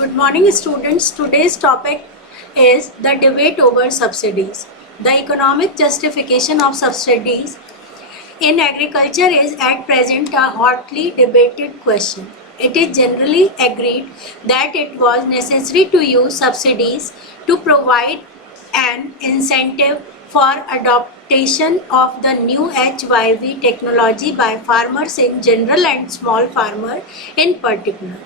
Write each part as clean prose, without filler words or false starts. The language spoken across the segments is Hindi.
Good morning, students. Today's topic is the debate over subsidies. The economic justification of subsidies in agriculture is at present a hotly debated question. It is generally agreed that it was necessary to use subsidies to provide an incentive for adoption of the new HYV technology by farmers in general and small farmers in particular.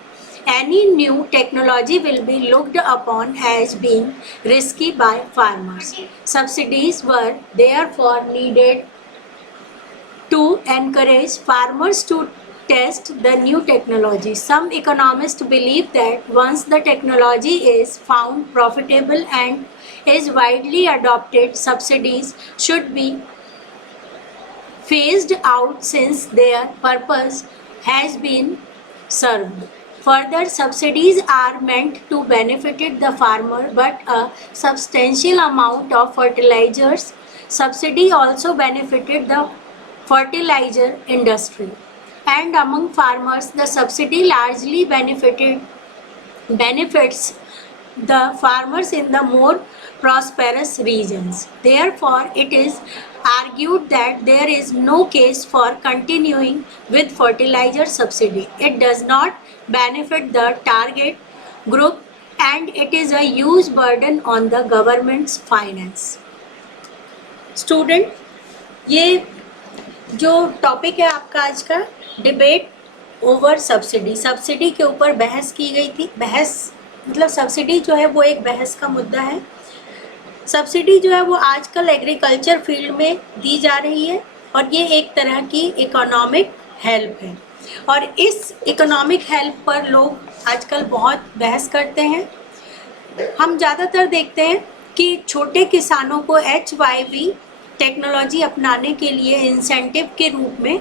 Any new technology will be looked upon as being risky by farmers. Subsidies were therefore needed to encourage farmers to test the new technology. Some economists believe that once the technology is found profitable and is widely adopted, subsidies should be phased out since their purpose has been served. Further, subsidies are meant to benefit the farmer, but a substantial amount of fertilizers subsidy also benefited the fertilizer industry. And among farmers, the subsidy largely benefits the farmers in the more prosperous regions. Therefore, it is argued that there is no case for continuing with fertilizer subsidy. It does not benefit the target group and it is a huge burden on the government's finance. Student, ये जो टॉपिक है आपका आज का डिबेट ओवर सब्सिडी, सब्सिडी के ऊपर बहस की गई थी। बहस मतलब सब्सिडी जो है वो एक बहस का मुद्दा है। सब्सिडी जो है वो आजकल एग्रीकल्चर फील्ड में दी जा रही है और ये एक तरह की इकोनॉमिक हेल्प है और इस इकोनॉमिक हेल्प पर लोग आजकल बहुत बहस करते हैं। हम ज़्यादातर देखते हैं कि छोटे किसानों को HYV टेक्नोलॉजी अपनाने के लिए इंसेंटिव के रूप में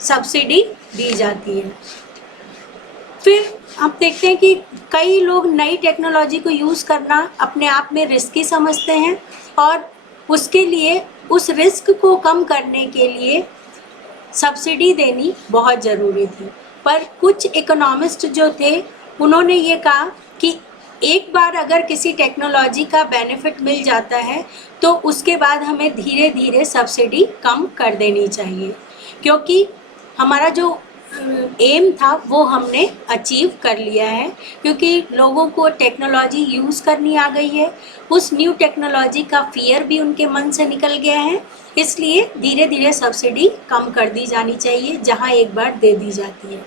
सब्सिडी दी जाती है। फिर आप देखते हैं कि कई लोग नई टेक्नोलॉजी को यूज़ करना अपने आप में रिस्की समझते हैं और उसके लिए उस रिस्क को कम करने के लिए सब्सिडी देनी बहुत ज़रूरी थी। पर कुछ इकोनॉमिस्ट जो थे उन्होंने ये कहा कि एक बार अगर किसी टेक्नोलॉजी का बेनिफिट मिल जाता है तो उसके बाद हमें धीरे धीरे सब्सिडी कम कर देनी चाहिए, क्योंकि हमारा जो एम था वो हमने अचीव कर लिया है, क्योंकि लोगों को टेक्नोलॉजी यूज़ करनी आ गई है। उस न्यू टेक्नोलॉजी का फियर भी उनके मन से निकल गया है, इसलिए धीरे धीरे सब्सिडी कम कर दी जानी चाहिए जहां एक बार दे दी जाती है।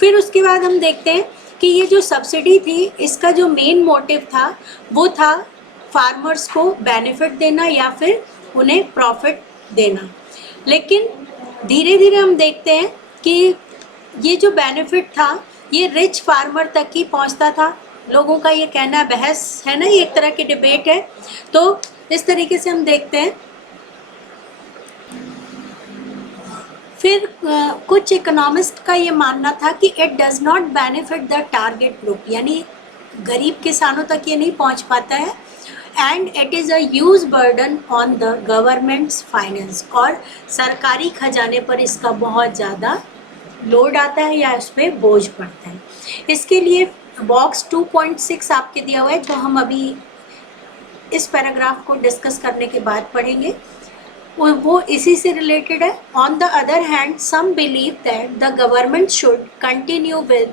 फिर उसके बाद हम देखते हैं कि ये जो सब्सिडी थी इसका जो मेन मोटिव था वो था फार्मर्स को बेनिफिट देना या फिर उन्हें प्रॉफिट देना। लेकिन धीरे धीरे हम देखते हैं कि ये जो बेनिफिट था ये रिच फार्मर तक ही पहुंचता था। लोगों का ये कहना, बहस है ना, ये एक तरह की डिबेट है। तो इस तरीके से हम देखते हैं। फिर कुछ इकोनॉमिस्ट का ये मानना था कि it does not benefit the target group, यानी गरीब किसानों तक ये नहीं पहुंच पाता है। And it is a huge burden on the governments finance, और सरकारी खजाने पर इसका बहुत ज़्यादा लोड आता है या उस पर बोझ पड़ता है। इसके लिए बॉक्स 2.6 आपके दिया हुआ है, जो हम अभी इस पैराग्राफ को डिस्कस करने के बाद पढ़ेंगे, वो इसी से रिलेटेड है। On the other hand, some believe that the government should continue with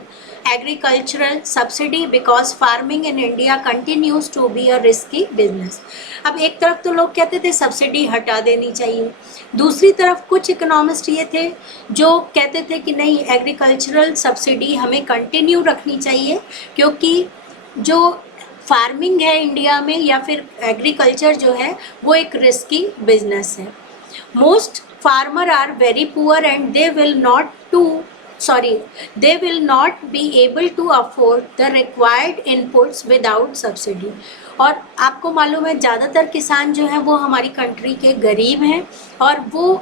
agricultural subsidy because farming in India continues to be a risky business. अब एक तरफ तो लोग कहते थे सब्सिडी हटा देनी चाहिए, दूसरी तरफ कुछ इकोनॉमिस्ट ये थे जो कहते थे कि नहीं, एग्रीकल्चरल सब्सिडी हमें कंटिन्यू रखनी चाहिए, क्योंकि जो फार्मिंग है इंडिया में या फिर एग्रीकल्चर जो है वो एक रिस्की बिजनेस है। Most farmer are very poor and they will not be able to afford the required inputs without subsidy. और आपको मालूम है ज़्यादातर किसान जो हैं वो हमारी कंट्री के गरीब हैं और वो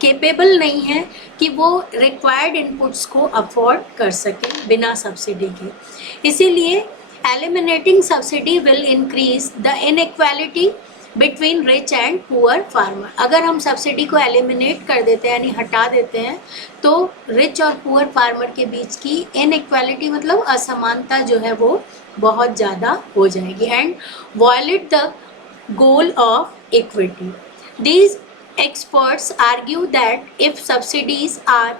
केपेबल नहीं है कि वो रिक्वायर्ड इनपुट्स को अफोर्ड कर सकें बिना सब्सिडी के। इसीलिए eliminating subsidy will increase the inequality between rich and poor farmer. अगर हम सब्सिडी को एलिमिनेट कर देते हैं यानी हटा देते हैं तो रिच और पुअर फार्मर के बीच की इनइक्वालिटी मतलब असमानता जो है वो बहुत ज़्यादा हो जाएगी and violate the goal of equity. These experts argue that if subsidies are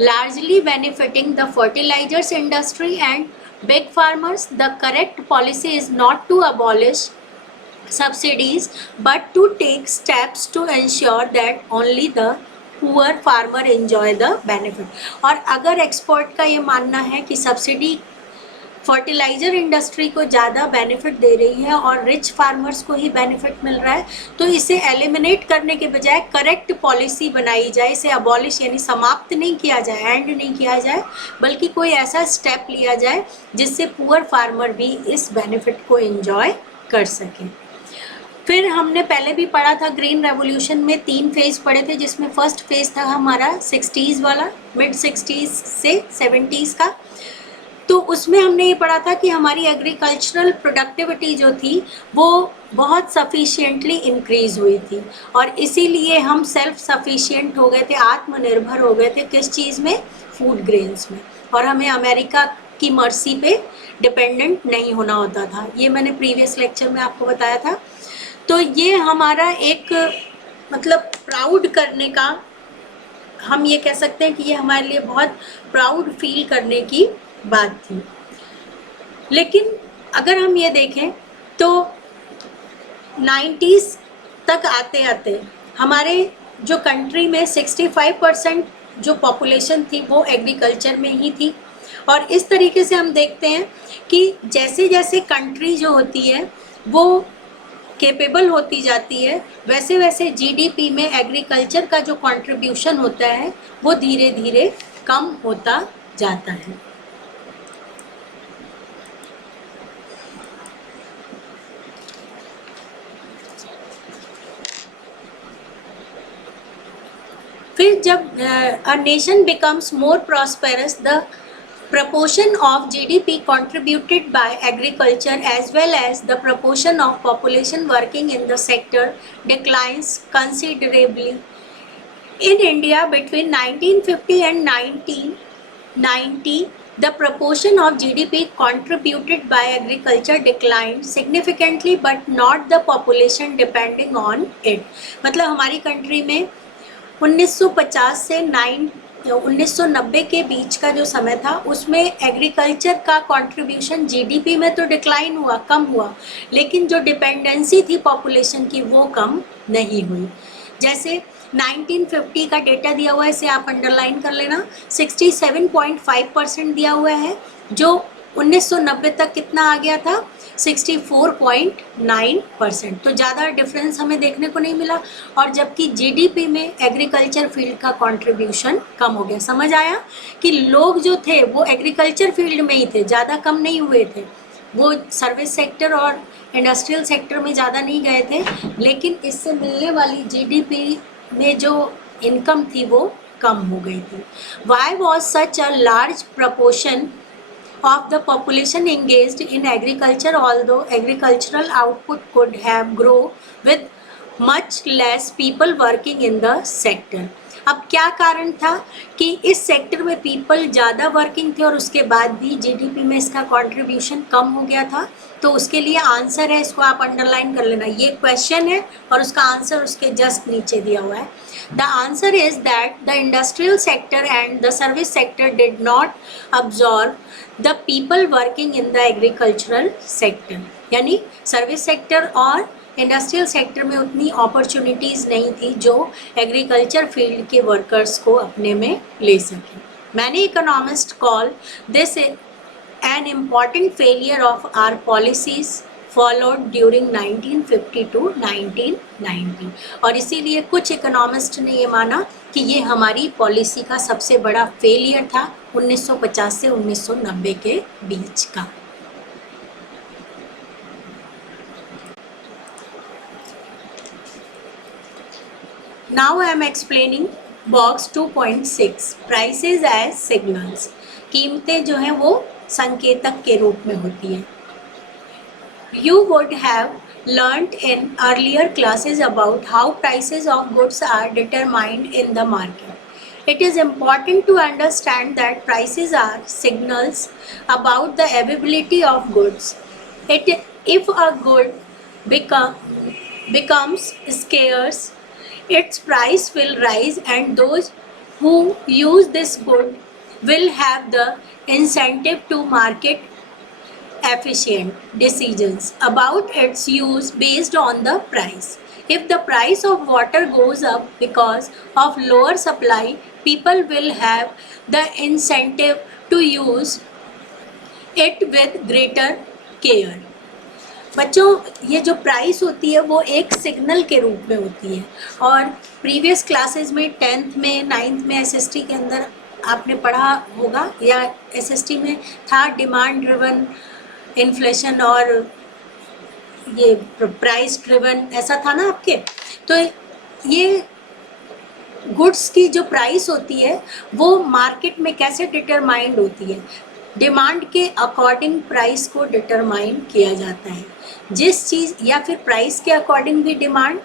largely benefiting the fertilizers industry and big farmers, the correct policy is not to abolish subsidies but to take steps to ensure that only the poor farmer enjoy the benefit. और अगर एक्सपर्ट का ये मानना है कि सब्सिडी फर्टिलाइजर इंडस्ट्री को ज़्यादा बेनिफिट दे रही है और रिच फार्मर्स को ही बेनिफिट मिल रहा है, तो इसे एलिमिनेट करने के बजाय करेक्ट पॉलिसी बनाई जाए, इसे अबॉलिश यानी समाप्त नहीं किया जाए, एंड नहीं किया जाए, बल्कि कोई ऐसा स्टेप लिया जाए जिससे पुअर फार्मर भी इस बेनिफिट को एंजॉय कर सके। फिर हमने पहले भी पढ़ा था ग्रीन रेवोल्यूशन में 3 फेज पढ़े थे, जिसमें फर्स्ट फेज था हमारा 60s वाला, मिड 60s से 70s का। तो उसमें हमने ये पढ़ा था कि हमारी एग्रीकल्चरल प्रोडक्टिविटी जो थी वो बहुत सफिशिएंटली इंक्रीज हुई थी और इसीलिए हम सेल्फ सफिशिएंट हो गए थे, आत्मनिर्भर हो गए थे। किस चीज़ में? फूड ग्रेन्स में। और हमें अमेरिका की मर्सी पे डिपेंडेंट नहीं होना होता था। ये मैंने प्रीवियस लेक्चर में आपको बताया था। तो ये हमारा एक मतलब प्राउड करने का, हम ये कह सकते हैं कि ये हमारे लिए बहुत प्राउड फील करने की बात थी। लेकिन अगर हम ये देखें तो 90s तक आते आते हमारे जो कंट्री में 65% जो पॉपुलेशन थी वो एग्रीकल्चर में ही थी। और इस तरीके से हम देखते हैं कि जैसे जैसे कंट्री जो होती है वो कैपेबल होती जाती है, वैसे वैसे जीडीपी में एग्रीकल्चर का जो कंट्रीब्यूशन होता है वो धीरे धीरे कम होता जाता है। फिर जब a nation becomes more prosperous, the proportion of GDP contributed by agriculture as well as the proportion of population working in the sector declines considerably. In India, between 1950 and 1990, the proportion of GDP contributed by agriculture declined significantly, but not the population depending on it. मतलब हमारी कंट्री में 1950 से 1990 के बीच का जो समय था उसमें एग्रीकल्चर का कंट्रीब्यूशन जीडीपी में तो डिक्लाइन हुआ, कम हुआ, लेकिन जो डिपेंडेंसी थी पॉपुलेशन की वो कम नहीं हुई। जैसे 1950 का डेटा दिया हुआ है, इसे आप अंडरलाइन कर लेना, 67.5% दिया हुआ है, जो 1990 तक कितना आ गया था? 64.9%। तो ज़्यादा डिफरेंस हमें देखने को नहीं मिला। और जबकि जीडीपी में एग्रीकल्चर फील्ड का कंट्रीब्यूशन कम हो गया। समझ आया कि लोग जो थे वो एग्रीकल्चर फील्ड में ही थे, ज़्यादा कम नहीं हुए थे, वो सर्विस सेक्टर और इंडस्ट्रियल सेक्टर में ज़्यादा नहीं गए थे, लेकिन इससे मिलने वाली जीडीपी में जो इनकम थी वो कम हो गई थी। Why was such a large proportion of the population engaged in agriculture, although agricultural output could have grown with much less people working in the sector. अब क्या कारण था कि इस सेक्टर में पीपल ज़्यादा वर्किंग थे और उसके बाद भी जीडीपी में इसका कंट्रीब्यूशन कम हो गया था? तो उसके लिए आंसर है, इसको आप अंडरलाइन कर लेना, ये क्वेश्चन है और उसका आंसर उसके जस्ट नीचे दिया हुआ है। The answer is that the industrial sector and the service sector did not absorb the people working in the agricultural sector. यानी सर्विस सेक्टर और इंडस्ट्रियल सेक्टर में उतनी अपॉर्चुनिटीज़ नहीं थी जो एग्रीकल्चर फील्ड के वर्कर्स को अपने में ले सकें। Many economists call this an important failure of our policies followed during 1950 to 1990। और इसीलिए कुछ इकोनॉमिस्ट ने ये माना कि ये हमारी पॉलिसी का सबसे बड़ा फेलियर था 1950 से 1990 के बीच का। Now I am explaining box 2.6 prices as signals। कीमतें जो हैं वो संकेतक के रूप में होती है। You would have learnt in earlier classes about how prices of goods are determined in the market. It is important to understand that prices are signals about the availability of goods. If a good becomes scarce, its price will rise, and those who use this good will have the incentive to market efficient decisions about its use based on the price. If the price of water goes up because of lower supply, people will have the incentive to use it with greater care. बच्चों, ये जो प्राइस होती है वो एक सिग्नल के रूप में होती है, और प्रीवियस क्लासेस में 10th में 9th में एसएसटी के अंदर आपने पढ़ा होगा, या एसएसटी में था डिमांड ड्रिवन इन्फ्लेशन और ये प्राइस ड्रिवन, ऐसा था ना आपके। तो ये गुड्स की जो प्राइस होती है वो मार्केट में कैसे डिटरमाइंड होती है, डिमांड के अकॉर्डिंग प्राइस को डिटरमाइन किया जाता है। जिस चीज़ या फिर प्राइस के अकॉर्डिंग भी डिमांड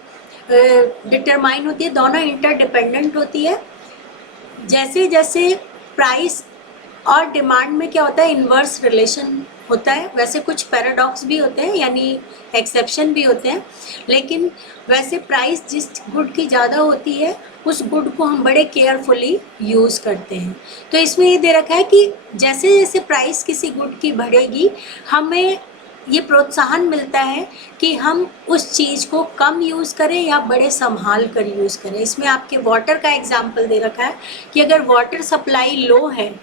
डिटरमाइन होती है, दोनों इंटरडिपेंडेंट होती है। जैसे जैसे प्राइस और डिमांड में क्या होता है, इन्वर्स रिलेशन होता है। वैसे कुछ पैराडॉक्स भी होते हैं, यानी एक्सेप्शन भी होते हैं, लेकिन वैसे प्राइस जिस गुड की ज़्यादा होती है उस गुड को हम बड़े केयरफुली यूज़ करते हैं। तो इसमें ये दे रखा है कि जैसे जैसे प्राइस किसी गुड की बढ़ेगी, हमें ये प्रोत्साहन मिलता है कि हम उस चीज़ को कम यूज़ करें या बड़े संभाल कर यूज़ करें। इसमें आपके वाटर का एग्जाम्पल दे रखा है कि अगर वाटर सप्लाई लो है,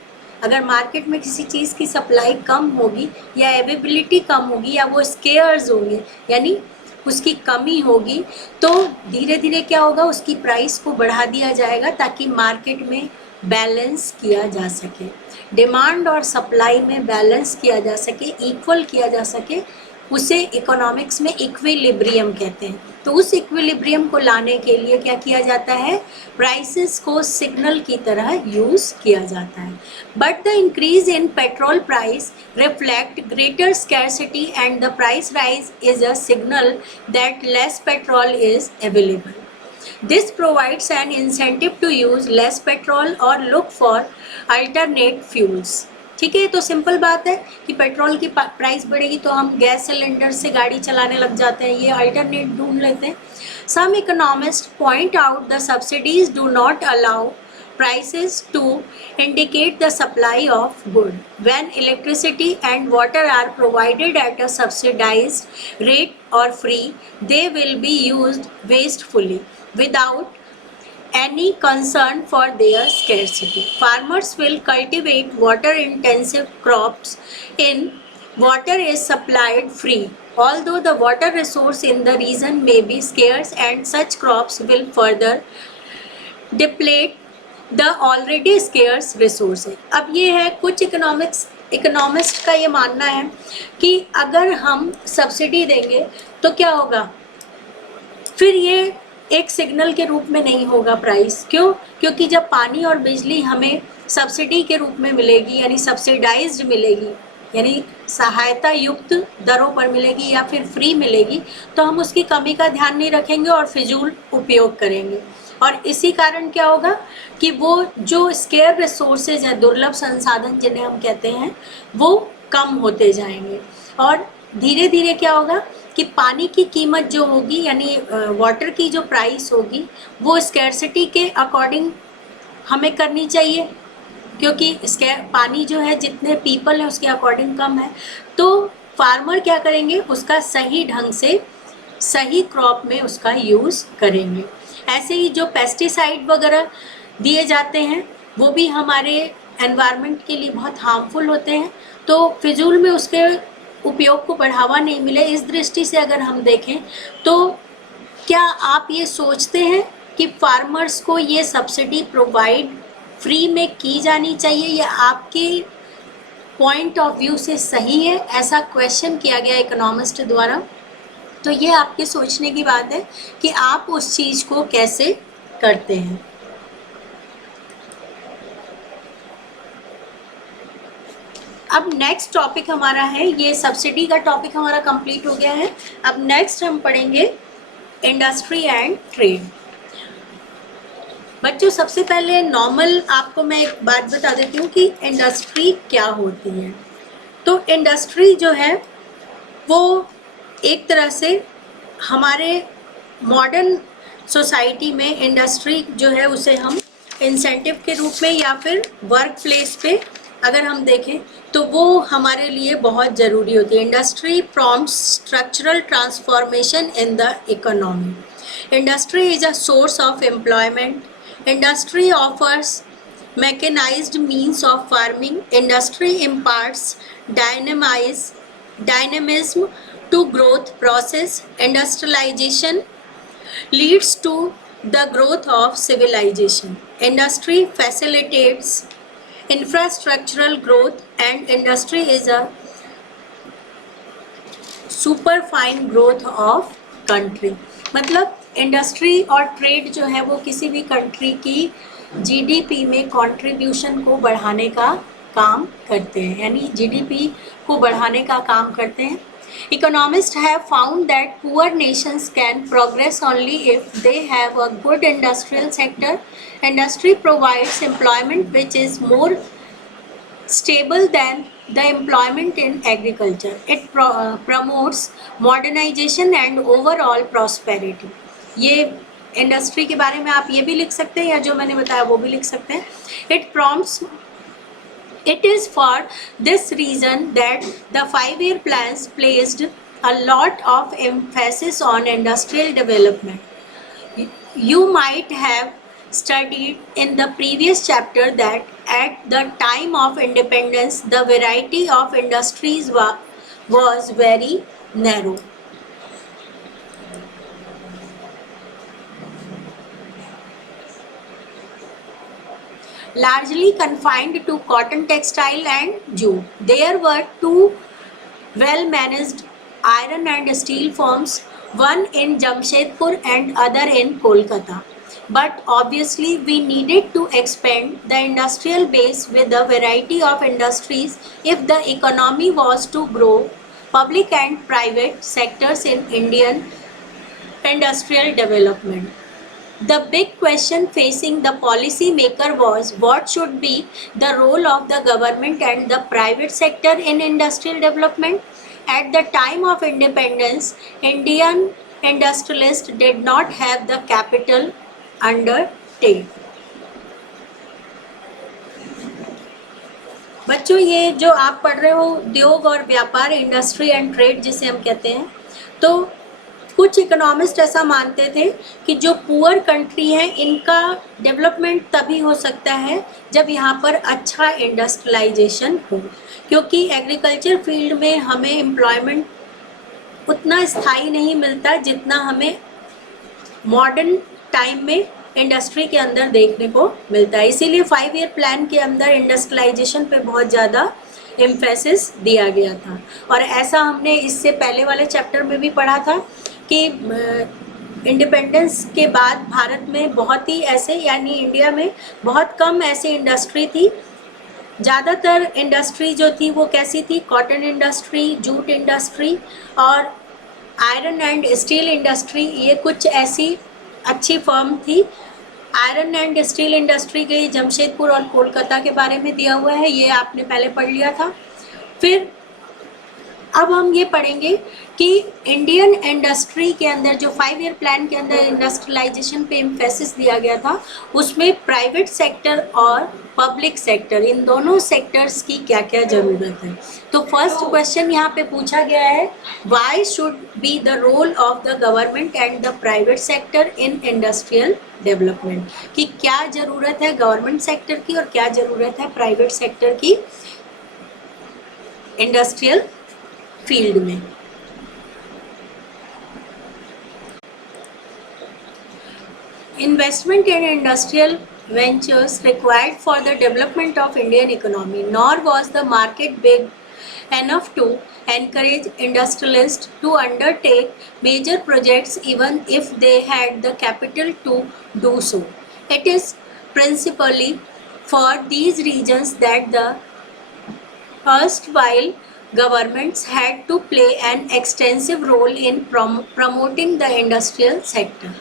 अगर मार्केट में किसी चीज़ की सप्लाई कम होगी या अवेलेबिलिटी कम होगी या वो स्केयर्स होंगे, यानी उसकी कमी होगी, तो धीरे धीरे क्या होगा, उसकी प्राइस को बढ़ा दिया जाएगा ताकि मार्केट में बैलेंस किया जा सके, डिमांड और सप्लाई में बैलेंस किया जा सके, इक्वल किया जा सके। उसे इकोनॉमिक्स में इक्विलिब्रियम कहते हैं। तो उस इक्विलिब्रियम को लाने के लिए क्या किया जाता है, प्राइसेस को सिग्नल की तरह यूज़ किया जाता है। But the increase in petrol price reflect greater scarcity and the price rise is a signal that less petrol is available. This provides an incentive to use less petrol or look for alternate fuels. ठीक है, तो सिंपल बात है कि पेट्रोल की प्राइस बढ़ेगी तो हम गैस सिलेंडर से गाड़ी चलाने लग जाते हैं, ये अल्टरनेट ढूंढ लेते हैं। Some economists point out the subsidies do not allow prices to indicate the supply of good. When electricity and water are provided at a subsidized rate or free, they will be used wastefully without any concern for their scarcity. Farmers will cultivate water-intensive crops in water is supplied free. Although the water resource in the region may be scarce, and such crops will further deplete the already scarce resources. अब ये है कुछ इकोनॉमिस्ट का ये मानना है कि अगर हम सब्सिडी देंगे तो क्या होगा, फिर ये एक सिग्नल के रूप में नहीं होगा प्राइस। क्यों? क्योंकि जब पानी और बिजली हमें सब्सिडी के रूप में मिलेगी, यानी सब्सिडाइज्ड मिलेगी, यानी सहायता युक्त दरों पर मिलेगी या फिर फ्री मिलेगी, तो हम उसकी कमी का ध्यान नहीं रखेंगे और फिजूल उपयोग करेंगे। और इसी कारण क्या होगा कि वो जो स्केयर रिसोर्सेज हैं, दुर्लभ संसाधन जिन्हें हम कहते हैं, वो कम होते जाएंगे। और धीरे धीरे क्या होगा कि पानी की कीमत जो होगी, यानी वाटर की जो प्राइस होगी, वो स्कैरसिटी के अकॉर्डिंग हमें करनी चाहिए, क्योंकि पानी जो है जितने पीपल है उसके अकॉर्डिंग कम है। तो फार्मर क्या करेंगे, उसका सही ढंग से सही क्रॉप में उसका यूज़ करेंगे। ऐसे ही जो पेस्टिसाइड वगैरह दिए जाते हैं वो भी हमारे एनवायरनमेंट के लिए बहुत हार्मफुल होते हैं, तो फिजूल में उसके उपयोग को बढ़ावा नहीं मिले। इस दृष्टि से अगर हम देखें तो क्या आप ये सोचते हैं कि फार्मर्स को ये सब्सिडी प्रोवाइड फ्री में की जानी चाहिए, या आपके पॉइंट ऑफ व्यू से सही है? ऐसा क्वेश्चन किया गया इकोनॉमिस्ट द्वारा। तो ये आपके सोचने की बात है कि आप उस चीज़ को कैसे करते हैं। अब नेक्स्ट टॉपिक हमारा है, ये सब्सिडी का टॉपिक हमारा कंप्लीट हो गया है। अब नेक्स्ट हम पढ़ेंगे इंडस्ट्री एंड ट्रेड। बच्चों सबसे पहले नॉर्मल आपको मैं एक बात बता देती हूँ कि इंडस्ट्री क्या होती है। तो इंडस्ट्री जो है वो एक तरह से हमारे मॉडर्न सोसाइटी में इंडस्ट्री जो है उसे हम इंसेंटिव के रूप में या फिर वर्क प्लेस पे अगर हम देखें तो वो हमारे लिए बहुत ज़रूरी होती है। Industry prompts structural transformation in the economy. Industry is a source of employment. Industry offers mechanized means of farming. Industry imparts dynamism to growth process. Industrialization leads to the growth of civilization. Industry facilitates infrastructural growth and industry is a superfine growth of country. मतलब इंडस्ट्री और ट्रेड जो है वो किसी भी कंट्री की जीडीपी में कंट्रीब्यूशन को बढ़ाने का काम करते हैं, यानी जीडीपी को बढ़ाने का काम करते हैं। Economists have found that poor nations can progress only if they have a good industrial sector. Industry provides employment which is more stable than the employment in agriculture. It promotes modernization and overall prosperity. ये इंडस्ट्री के बारे में आप ये भी लिख सकते हैं या जो मैंने बताया वो भी लिख सकते हैं। It is for this reason that the 5-year plans placed a lot of emphasis on industrial development. You might have studied in the previous chapter that at the time of independence the variety of industries was very narrow. Largely confined to cotton, textile and jute. There were two well-managed iron and steel firms, one in Jamshedpur and other in Kolkata. But obviously we needed to expand the industrial base with a variety of industries if the economy was to grow. Public and private sectors in Indian industrial development. The big question facing the policy maker was what should be the role of the government and the private sector in industrial development. At the time of independence, Indian industrialists did not have the capital undertake. बच्चों ये जो आप पढ़ रहे हो उद्योग और व्यापार, इंडस्ट्री एंड ट्रेड जिसे हम कहते हैं, तो कुछ इकोनॉमिस्ट ऐसा मानते थे कि जो पुअर कंट्री है इनका डेवलपमेंट तभी हो सकता है जब यहाँ पर अच्छा इंडस्ट्रियलाइजेशन हो, क्योंकि एग्रीकल्चर फील्ड में हमें एम्प्लॉयमेंट उतना स्थायी नहीं मिलता जितना हमें मॉडर्न टाइम में इंडस्ट्री के अंदर देखने को मिलता है। इसीलिए 5-year प्लान के अंदर इंडस्ट्रियलाइजेशन पे बहुत ज़्यादा एम्फेसिस दिया गया था। और ऐसा हमने इससे पहले वाले चैप्टर में भी पढ़ा था कि इंडिपेंडेंस के बाद भारत में बहुत ही ऐसे, यानी इंडिया में बहुत कम ऐसे इंडस्ट्री थी। ज़्यादातर इंडस्ट्री जो थी वो कैसी थी, कॉटन इंडस्ट्री, जूट इंडस्ट्री और आयरन एंड स्टील इंडस्ट्री, ये कुछ ऐसी अच्छी फर्म थी। आयरन एंड स्टील इंडस्ट्री के जमशेदपुर और कोलकाता के बारे में दिया हुआ है, ये आपने पहले पढ़ लिया था। फिर अब हम ये पढ़ेंगे कि इंडियन इंडस्ट्री के अंदर जो 5-year प्लान के अंदर इंडस्ट्रियलाइजेशन पे एम्फेसिस दिया गया था उसमें प्राइवेट सेक्टर और पब्लिक सेक्टर, इन दोनों सेक्टर्स की क्या क्या ज़रूरत है। तो फर्स्ट क्वेश्चन यहाँ पे पूछा गया है, why should be the role of the government and the private sector in industrial development, कि क्या ज़रूरत है गवर्नमेंट सेक्टर की और क्या ज़रूरत है प्राइवेट सेक्टर की इंडस्ट्रियल फील्ड में। Investment in industrial ventures required for the development of Indian economy, nor was the market big enough to encourage industrialists to undertake major projects even if they had the capital to do so. It is principally for these reasons that the Erstwhile, governments had to play an extensive role in promoting the industrial sector.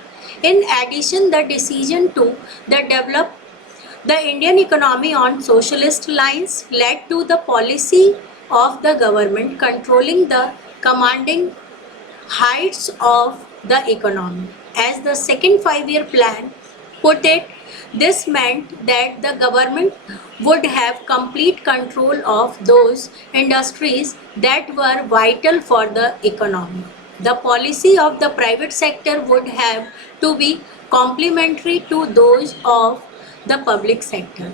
In addition, the decision to develop the Indian economy on socialist lines led to the policy of the government controlling the commanding heights of the economy. As the second 5-year plan put it, this meant that the government would have complete control of those industries that were vital for the economy. The policy of the private sector would have to be complementary to those of the public sector,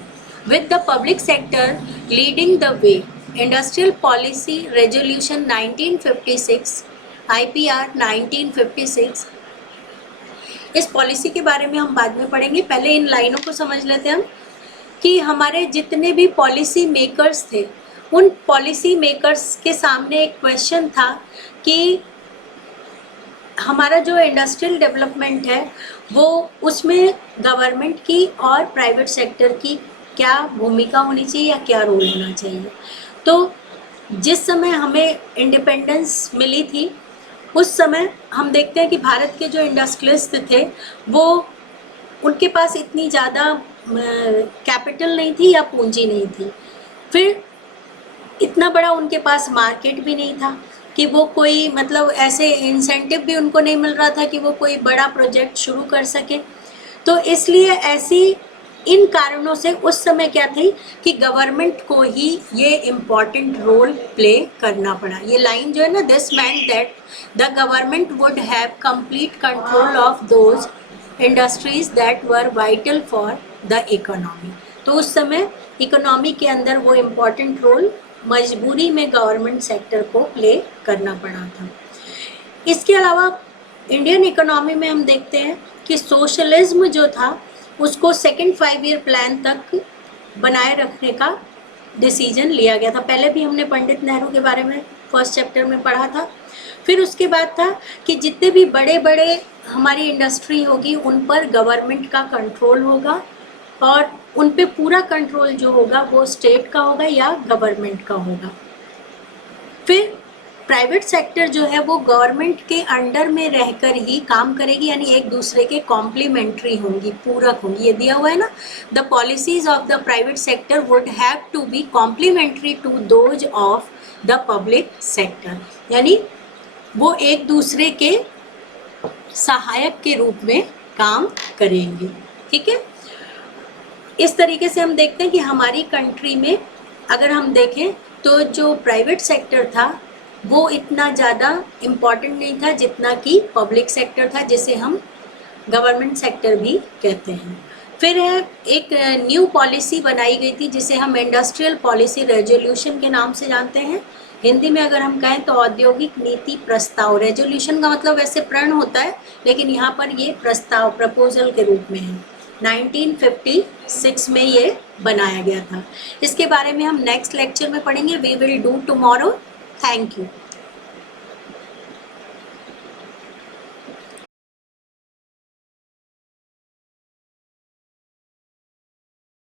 with the public sector leading the way. Industrial Policy Resolution 1956 IPR 1956, इस पॉलिसी के बारे में हम बाद में पढ़ेंगे। पहले इन लाइनों को समझ लेते हैं हम कि हमारे जितने भी पॉलिसी मेकर्स थे, उन पॉलिसी मेकर्स के सामने एक क्वेश्चन था कि हमारा जो इंडस्ट्रियल डेवलपमेंट है वो उसमें गवर्नमेंट की और प्राइवेट सेक्टर की क्या भूमिका होनी चाहिए या क्या रोल होना चाहिए। तो जिस समय हमें इंडिपेंडेंस मिली थी उस समय हम देखते हैं कि भारत के जो इंडस्ट्रियलिस्ट थे वो उनके पास इतनी ज़्यादा कैपिटल नहीं थी या पूंजी नहीं थी, फिर इतना बड़ा उनके पास मार्केट भी नहीं था कि वो कोई मतलब ऐसे इंसेंटिव भी उनको नहीं मिल रहा था कि वो कोई बड़ा प्रोजेक्ट शुरू कर सके। तो इसलिए ऐसी इन कारणों से उस समय क्या थी कि गवर्नमेंट को ही ये इम्पॉर्टेंट रोल प्ले करना पड़ा। ये लाइन जो है ना, this meant that the government would have complete control of those industries that were vital for the economy। तो उस समय इकोनॉमी के अंदर वो इम्पॉर्टेंट रोल मजबूरी में गवर्नमेंट सेक्टर को प्ले करना पड़ा था। इसके अलावा इंडियन इकोनॉमी में हम देखते हैं कि सोशलिज्म जो था उसको सेकेंड 5-year प्लान तक बनाए रखने का डिसीजन लिया गया था। पहले भी हमने पंडित नेहरू के बारे में फर्स्ट चैप्टर में पढ़ा था। फिर उसके बाद था कि जितने भी बड़े बड़े हमारी इंडस्ट्री होगी उन पर गवर्नमेंट का कंट्रोल होगा और उन पे पूरा कंट्रोल जो होगा वो स्टेट का होगा या गवर्नमेंट का होगा। फिर प्राइवेट सेक्टर जो है वो गवर्नमेंट के अंडर में रहकर ही काम करेगी, यानी एक दूसरे के कॉम्प्लीमेंट्री होंगी, पूरक होंगी। ये दिया हुआ है ना, the policies of the private sector would have to be complementary to those of the public sector, यानी वो एक दूसरे के सहायक के रूप में काम करेंगे। ठीक है, इस तरीके से हम देखते हैं कि हमारी कंट्री में अगर हम देखें तो जो प्राइवेट सेक्टर था वो इतना ज़्यादा इम्पॉर्टेंट नहीं था जितना कि पब्लिक सेक्टर था, जिसे हम गवर्नमेंट सेक्टर भी कहते हैं। फिर एक न्यू पॉलिसी बनाई गई थी जिसे हम इंडस्ट्रियल पॉलिसी रेजोल्यूशन के नाम से जानते हैं। हिंदी में अगर हम कहें तो औद्योगिक नीति प्रस्ताव। रेजोल्यूशन का मतलब वैसे प्रण होता है, लेकिन यहाँ पर ये प्रस्ताव, प्रपोजल के रूप में है। 1956 में ये बनाया गया था। इसके बारे में हम नेक्स्ट लेक्चर में पढ़ेंगे। We will do tomorrow. Thank you.